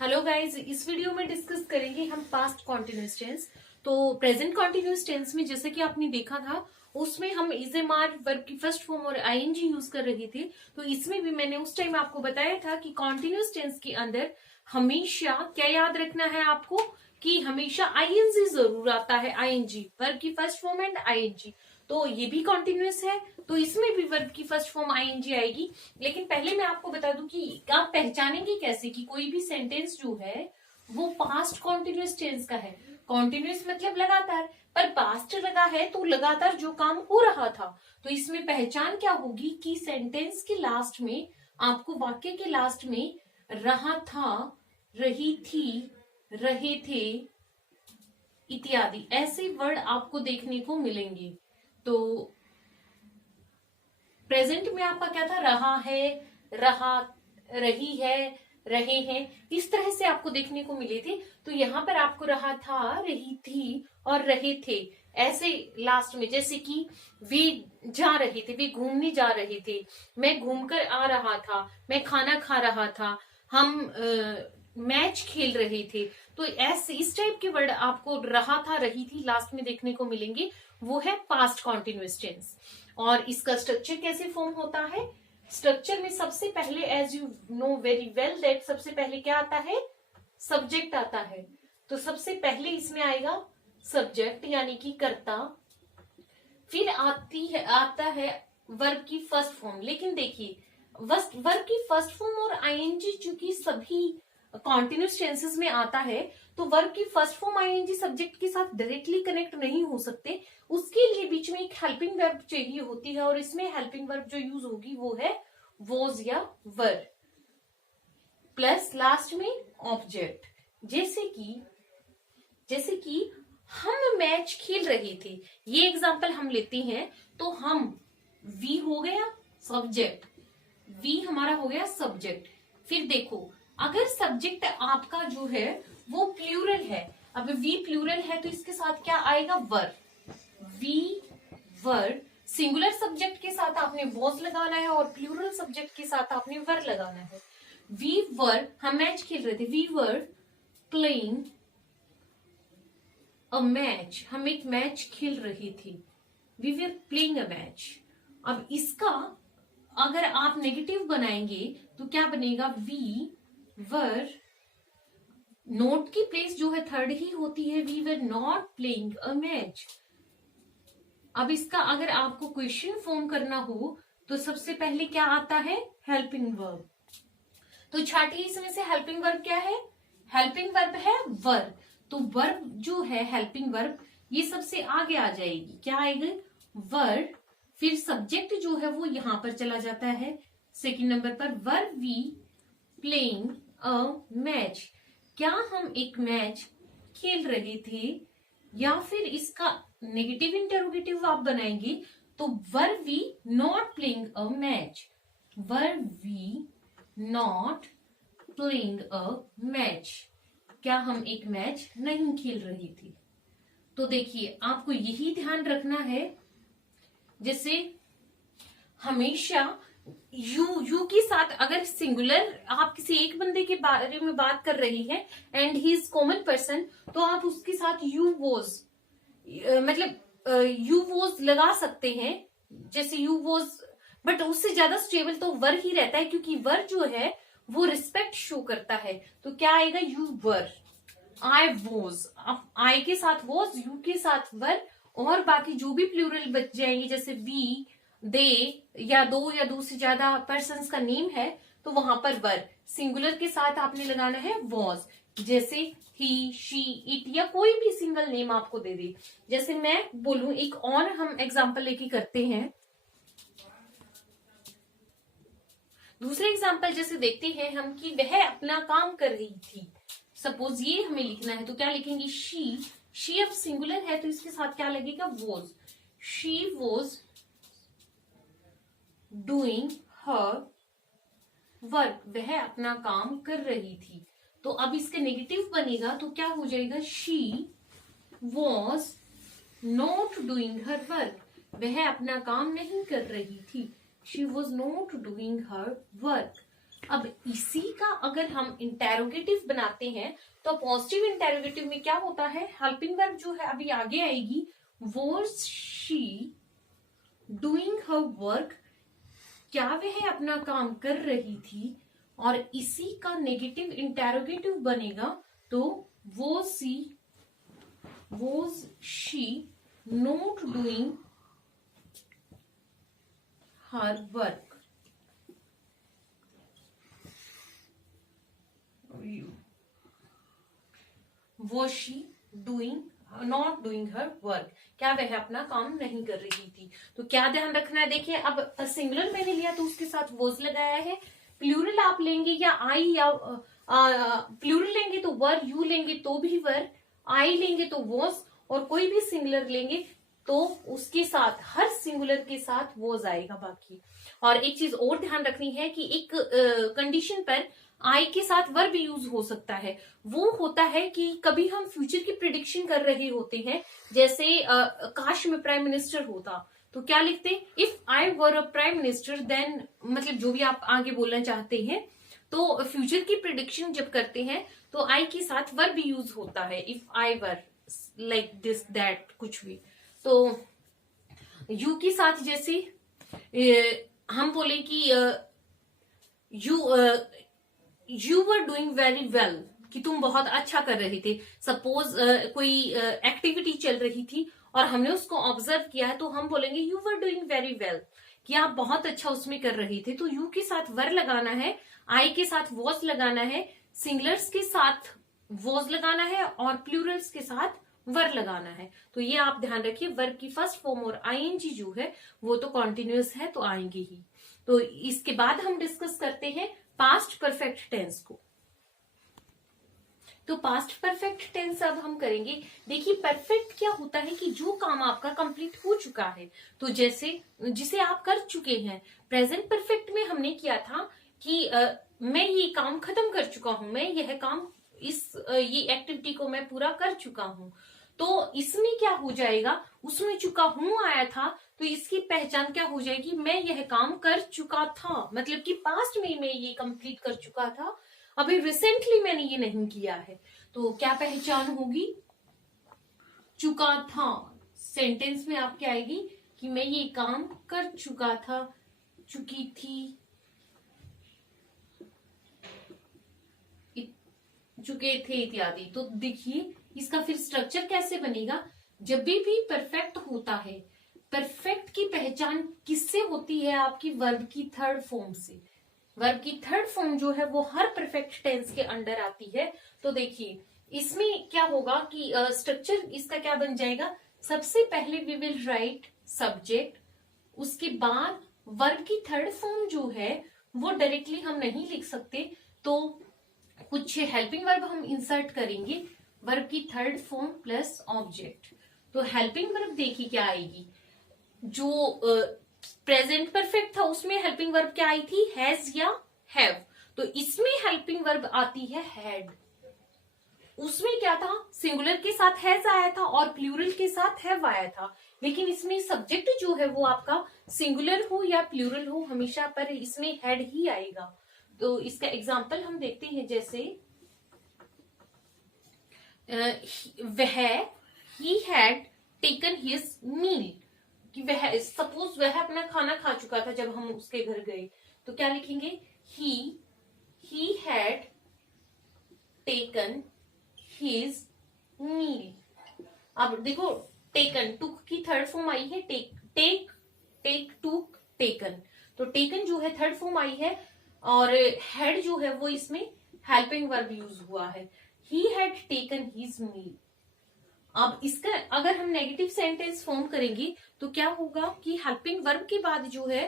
Hello guys, इस video में discuss करेंगे हम पास्ट कॉन्टिन्यूअस टेंस। तो प्रेजेंट कॉन्टिन्यूअस टेंस में जैसे कि आपने देखा था उसमें हम इज एम आर वर्ब की फर्स्ट फॉर्म और आईएनजी यूज कर रहे थे। तो इसमें भी मैंने उस टाइम आपको बताया था कि कॉन्टिन्यूअस टेंस के अंदर हमेशा क्या याद रखना है आपको कि हमेशा आईएनजी जरूर आता है। आईएनजी वर्ब की फर्स्ट फॉर्म एंड आईएनजी। तो ये भी कॉन्टिन्यूअस है तो इसमें भी वर्ब की फर्स्ट फॉर्म आईएनजी आएगी। लेकिन पहले मैं आपको बता दूं कि आप पहचानेंगे कैसे कि कोई भी सेंटेंस जो है वो पास्ट कॉन्टिन्यूअस टेंस का है। कॉन्टिन्यूअस मतलब लगातार, पर पास्ट लगा है तो लगातार जो काम हो रहा था। तो इसमें पहचान क्या होगी कि सेंटेंस के लास्ट में आपको वाक्य के लास्ट में रहा था, रही थी, रहे थे इत्यादि ऐसे वर्ड आपको देखने को मिलेंगे। तो प्रेजेंट में आपका क्या था, रहा है, रहा, रही है, रहे हैं, इस तरह से आपको देखने को मिले थे। तो यहाँ पर आपको रहा था, रही थी और रहे थे ऐसे लास्ट में, जैसे कि वे जा रहे थे, वे घूमने जा रहे थे, मैं घूमकर आ रहा था, मैं खाना खा रहा था, हम मैच खेल रहे थे। तो ऐसे इस टाइप के वर्ड आपको रहा था, रही थी लास्ट में देखने को मिलेंगे। वो है पास्ट कॉन्टिन्यूअस टेंस। और इसका स्ट्रक्चर कैसे फॉर्म होता है? स्ट्रक्चर में सबसे पहले, as you know very well that, सबसे पहले क्या आता है? सब्जेक्ट आता है। तो सबसे पहले इसमें आएगा सब्जेक्ट यानी कि कर्ता, फिर आता है वर्ब की फर्स्ट फॉर्म। लेकिन देखिए वर्ब की फर्स्ट फॉर्म और आईएनजी चूंकि सभी कॉन्टिन्यूअस टेंसेस में आता है तो वर्ब की फर्स्ट फॉर्म आईएनजी सब्जेक्ट के साथ डायरेक्टली कनेक्ट नहीं हो सकते। उसके लिए बीच में एक हेल्पिंग वर्ब चाहिए होती है और इसमें हेल्पिंग वर्ब जो यूज होगी वो है वॉज या वर प्लस लास्ट में ऑब्जेक्ट। जैसे कि हम मैच खेल रहे थे, ये एग्जांपल हम लेते हैं। तो हम, वी हो गया सब्जेक्ट, वी हमारा हो गया सब्जेक्ट। फिर देखो अगर सब्जेक्ट आपका जो है वो प्लूरल है, अब वी प्लूरल है तो इसके साथ क्या आएगा? वर। वी वर, सिंगुलर सब्जेक्ट के साथ आपने वॉज लगाना है और प्लूरल सब्जेक्ट के साथ आपने वर लगाना है। वी वर, हम मैच खेल रहे थे, we were playing a match, हम एक मैच खेल रहे थे, we were playing a match. अब इसका अगर आप नेगेटिव बनाएंगे तो क्या बनेगा? वी वर, नोट की प्लेस जो है थर्ड ही होती है, we were not playing a match. अब इसका अगर आपको क्वेश्चन फॉर्म करना हो तो सबसे पहले क्या आता है? Helping verb. तो छाटिए इसमें से हेल्पिंग वर्ब क्या है? हेल्पिंग वर्ब है वर। तो वर्ब जो है हेल्पिंग वर्ब ये सबसे आगे आ जाएगी, क्या आएगी? वर। फिर सब्जेक्ट जो है वो यहां पर चला जाता है सेकंड नंबर पर, were we playing a match, क्या हम एक मैच खेल रहे थे। या फिर इसका नेगेटिव इंटरोगेटिव आप बनाएंगे तो were we not playing a match, were we not playing a match, क्या हम एक मैच नहीं खेल रही थी। तो देखिए आपको यही ध्यान रखना है, जैसे हमेशा यू के साथ अगर सिंगुलर आप किसी एक बंदे के बारे में बात कर रही हैं and he is common person, तो आप उसके साथ यू वॉज मतलब यू वॉज लगा सकते हैं, जैसे यू वॉज, बट उससे ज्यादा स्टेबल तो वर ही रहता है क्योंकि वर जो है वो रिस्पेक्ट शो करता है। तो क्या आएगा? यू वर, आई वॉज, अब आई के साथ वॉज, यू के साथ वर, और बाकी जो भी प्लूरल बच जाएंगे जैसे वी, दे या दो से ज्यादा पर्सन्स का नेम है तो वहां पर वर, सिंगुलर के साथ आपने लगाना है वॉज, जैसे ही, शी, इट या कोई भी सिंगल नेम आपको दे दे। जैसे मैं बोलूं, एक और हम एग्जांपल लेके करते हैं, दूसरे एग्जांपल जैसे देखते हैं हम कि वह अपना काम कर रही थी। सपोज ये हमें लिखना है तो क्या लिखेंगे? शी अब सिंगुलर है तो इसके साथ क्या लगेगा? Was. She was doing her work, वह अपना काम कर रही थी। तो अब इसका नेगेटिव बनेगा तो क्या हो जाएगा? She was not doing her work, वह अपना काम नहीं कर रही थी, she was not doing her work. अब इसी का अगर हम इंटेरोगेटिव बनाते हैं तो पॉजिटिव इंटेरोगेटिव में क्या होता है, हेल्पिंग वर्ब जो है अभी आगे आएगी, was she doing her work, क्या वह अपना काम कर रही थी, और इसी का नेगेटिव इंटेरोगेटिव बनेगा तो was she not doing her work, was she doing not doing her work, क्या वह अपना काम नहीं कर रही थी। तो क्या ध्यान रखना है, देखिए अब सिंगुलर मैंने लिया तो उसके साथ वॉज लगाया है, प्लूरल आप लेंगे या आई या प्लूरल लेंगे तो वर, यू लेंगे तो भी वर, आई लेंगे तो वॉज, और कोई भी सिंगुलर लेंगे तो उसके साथ हर सिंगुलर के साथ वॉज आएगा बाकी। और एक चीज और ध्यान रखनी है कि एक कंडीशन पर आई के साथ वर्ब यूज हो सकता है, वो होता है कि कभी हम फ्यूचर की प्रिडिक्शन कर रहे होते हैं, जैसे काश में प्राइम मिनिस्टर होता तो क्या लिखते, if I were a prime minister then, मतलब जो भी आप आगे बोलना चाहते हैं। तो फ्यूचर की प्रिडिक्शन जब करते हैं तो आई के साथ वर्ब यूज होता है, if I were like this that कुछ भी। तो यू के साथ जैसे हम बोले कि you were doing very well, कि तुम बहुत अच्छा कर रहे थे। सपोज कोई एक्टिविटी चल रही थी और हमने उसको ऑब्जर्व किया है तो हम बोलेंगे you were doing very well, कि आप बहुत अच्छा उसमें कर रहे थे। तो यू के साथ वर लगाना है, आई के साथ वॉज लगाना है, सिंगुलर्स के साथ वॉज लगाना है और प्लूरल्स के साथ वर लगाना है। तो ये आप ध्यान रखिए, वर्ब की फर्स्ट फॉर्म और आईएनजी जो है वो तो कॉन्टिन्यूअस है तो आएंगे ही। तो इसके बाद हम डिस्कस करते हैं पास्ट परफेक्ट टेंस को। तो पास्ट परफेक्ट टेंस अब हम करेंगे। देखिए परफेक्ट क्या होता है कि जो काम आपका कंप्लीट हो चुका है, तो जैसे जिसे आप कर चुके हैं। प्रेजेंट परफेक्ट में हमने किया था कि मैं ये काम खत्म कर चुका हूं, मैं यह काम ये एक्टिविटी को मैं पूरा कर चुका हूं। तो इसमें क्या हो जाएगा, उसमें चुका हूं आया था तो इसकी पहचान क्या हो जाएगी, मैं यह काम कर चुका था, मतलब कि पास्ट में मैं ये कंप्लीट कर चुका था, अभी रिसेंटली मैंने ये नहीं किया है। तो क्या पहचान होगी, चुका था। सेंटेंस में आपके आएगी कि मैं ये काम कर चुका था, चुकी थी, चुके थे इत्यादि। तो देखिए इसका फिर स्ट्रक्चर कैसे बनेगा, जब भी परफेक्ट होता है, परफेक्ट की पहचान किससे होती है, आपकी वर्ब की थर्ड फॉर्म से। वर्ब की थर्ड फॉर्म जो है वो हर परफेक्ट टेंस के अंडर आती है। तो देखिए इसमें क्या होगा कि स्ट्रक्चर इसका क्या बन जाएगा, सबसे पहले वी विल राइट सब्जेक्ट, उसके बाद वर्ब की थर्ड फॉर्म जो है वो डायरेक्टली हम नहीं लिख सकते, तो कुछ हेल्पिंग वर्ब हम इंसर्ट करेंगे, वर्ब की थर्ड फॉर्म प्लस ऑब्जेक्ट। तो हेल्पिंग वर्ब देखिए क्या आएगी, जो प्रेजेंट परफेक्ट था उसमें हेल्पिंग वर्ब क्या आई थी, हैज या हैव। तो इसमें हेल्पिंग वर्ब आती है हैड। उसमें क्या था, सिंगुलर के साथ हैज आया था और प्लूरल के साथ हैव आया था, लेकिन इसमें सब्जेक्ट जो है वो आपका सिंगुलर हो या प्लूरल हो हमेशा पर इसमें हैड ही आएगा। तो इसका एग्जाम्पल हम देखते हैं, जैसे वह, he had taken his meal, कि वह, सपोज वह अपना खाना खा चुका था जब हम उसके घर गए, तो क्या लिखेंगे, he had taken his meal. अब देखो टेकन, टुक की थर्ड फॉर्म आई है, टेक टुक टेकन। तो टेकन जो है थर्ड फॉर्म आई है और हैड जो है वो इसमें हेल्पिंग वर्ब यूज हुआ है, he had taken his meal. अब इसका अगर हम नेगेटिव सेंटेंस फॉर्म करेंगे तो क्या होगा कि हेल्पिंग वर्ब के बाद जो है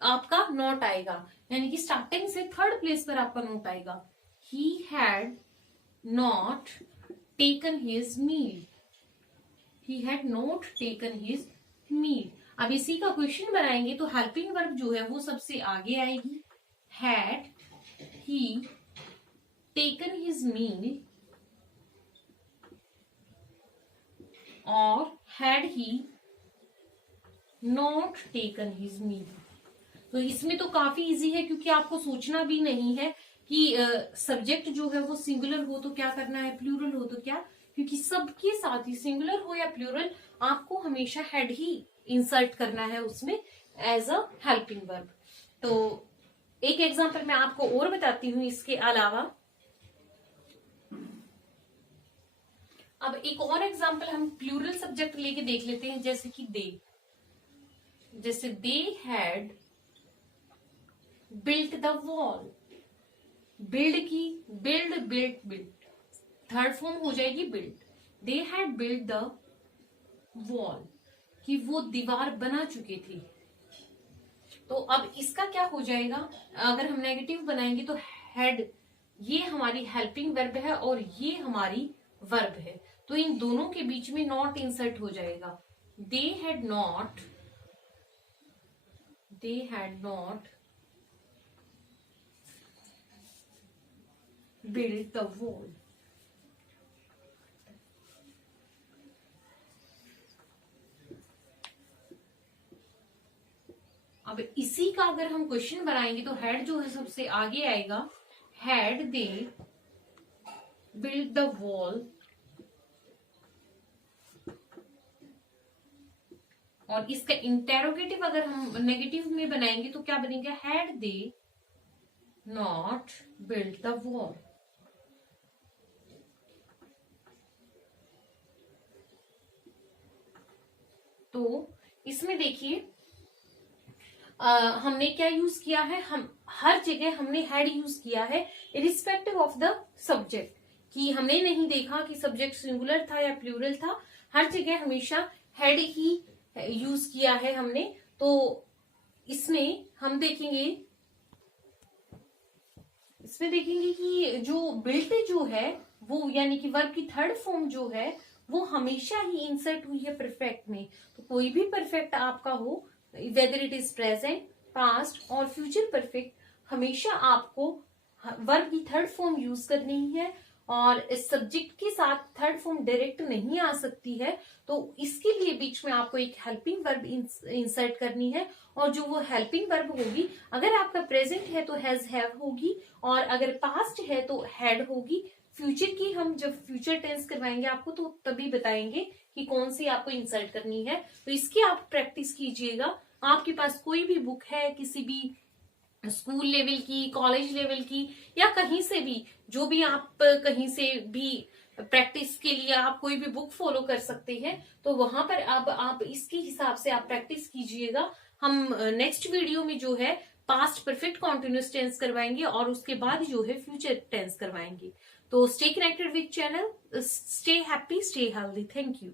आपका नॉट आएगा, यानी कि स्टार्टिंग से थर्ड प्लेस पर आपका नॉट आएगा, he had not taken his meal, he had not taken his meal. अब इसी का क्वेश्चन बनाएंगे तो हेल्पिंग वर्ब जो है वो सबसे आगे आएगी, had he taken his meal or had he not taken his meal। तो इसमें तो काफी इजी है, क्योंकि आपको सोचना भी नहीं है कि सब्जेक्ट जो है वो सिंगुलर हो तो क्या करना है, प्लूरल हो तो क्या, क्योंकि सबके साथ ही सिंगुलर हो या प्लूरल आपको हमेशा हेड ही इंसर्ट करना है उसमें एज अ हेल्पिंग वर्ब। तो एक एग्जांपल मैं आपको और बताती हूँ इसके अलावा। अब एक और एग्जांपल हम प्लूरल सब्जेक्ट लेके देख लेते हैं, जैसे कि दे, जैसे they had built the wall. Build की, build built built, third form हो जाएगी built. They had built the wall, कि वो दीवार बना चुके थे। तो अब इसका क्या हो जाएगा, अगर हम नेगेटिव बनाएंगे तो हैड ये हमारी हेल्पिंग वर्ब है और ये हमारी वर्ब है, तो इन दोनों के बीच में नॉट इंसर्ट हो जाएगा। They had not built the wall। अब इसी का अगर हम क्वेश्चन बनाएंगे तो हैड जो है सबसे आगे आएगा। Had they built the wall, और इसका इंटेरोगेटिव अगर हम नेगेटिव में बनाएंगे तो क्या बनेगा, had they not built the wall. तो इसमें देखिए हमने क्या यूज किया है, हम हर जगह हमने हैड यूज किया है इरिस्पेक्टिव ऑफ द सब्जेक्ट, कि हमने नहीं देखा कि सब्जेक्ट सिंगुलर था या प्लूरल था, हर जगह हमेशा हैड ही यूज किया है हमने। तो इसमें हम देखेंगे, इसमें देखेंगे कि जो बिल्ट जो है वो यानी कि वर्ब की थर्ड फॉर्म जो है वो हमेशा ही इंसर्ट हुई है परफेक्ट में। तो कोई भी परफेक्ट आपका हो, whether it is present, past और फ्यूचर परफेक्ट, हमेशा आपको वर्ब की थर्ड फॉर्म यूज करनी है, और इस सब्जेक्ट के साथ थर्ड फॉर्म डायरेक्ट नहीं आ सकती है। तो इसके लिए बीच में आपको एक हेल्पिंग वर्ब इंसर्ट करनी है, और जो वो हेल्पिंग वर्ब होगी, अगर आपका प्रेजेंट है तो हैज हैव होगी, और अगर पास्ट है तो हैड होगी। फ्यूचर की हम जब फ्यूचर टेंस करवाएंगे आपको तो तभी बताएंगे कि कौन सी आपको इंसर्ट करनी है। तो इसकी आप प्रैक्टिस कीजिएगा। आपके पास कोई भी बुक है, किसी भी स्कूल लेवल की, कॉलेज लेवल की, या कहीं से भी, जो भी आप कहीं से भी प्रैक्टिस के लिए आप कोई भी बुक फॉलो कर सकते हैं, तो वहां पर अब आप इसके हिसाब से आप प्रैक्टिस कीजिएगा। हम नेक्स्ट वीडियो में जो है पास्ट परफेक्ट कॉन्टिन्यूस टेंस करवाएंगे, और उसके बाद जो है फ्यूचर टेंस करवाएंगे। तो stay connected with channel, stay happy, stay healthy. Thank you.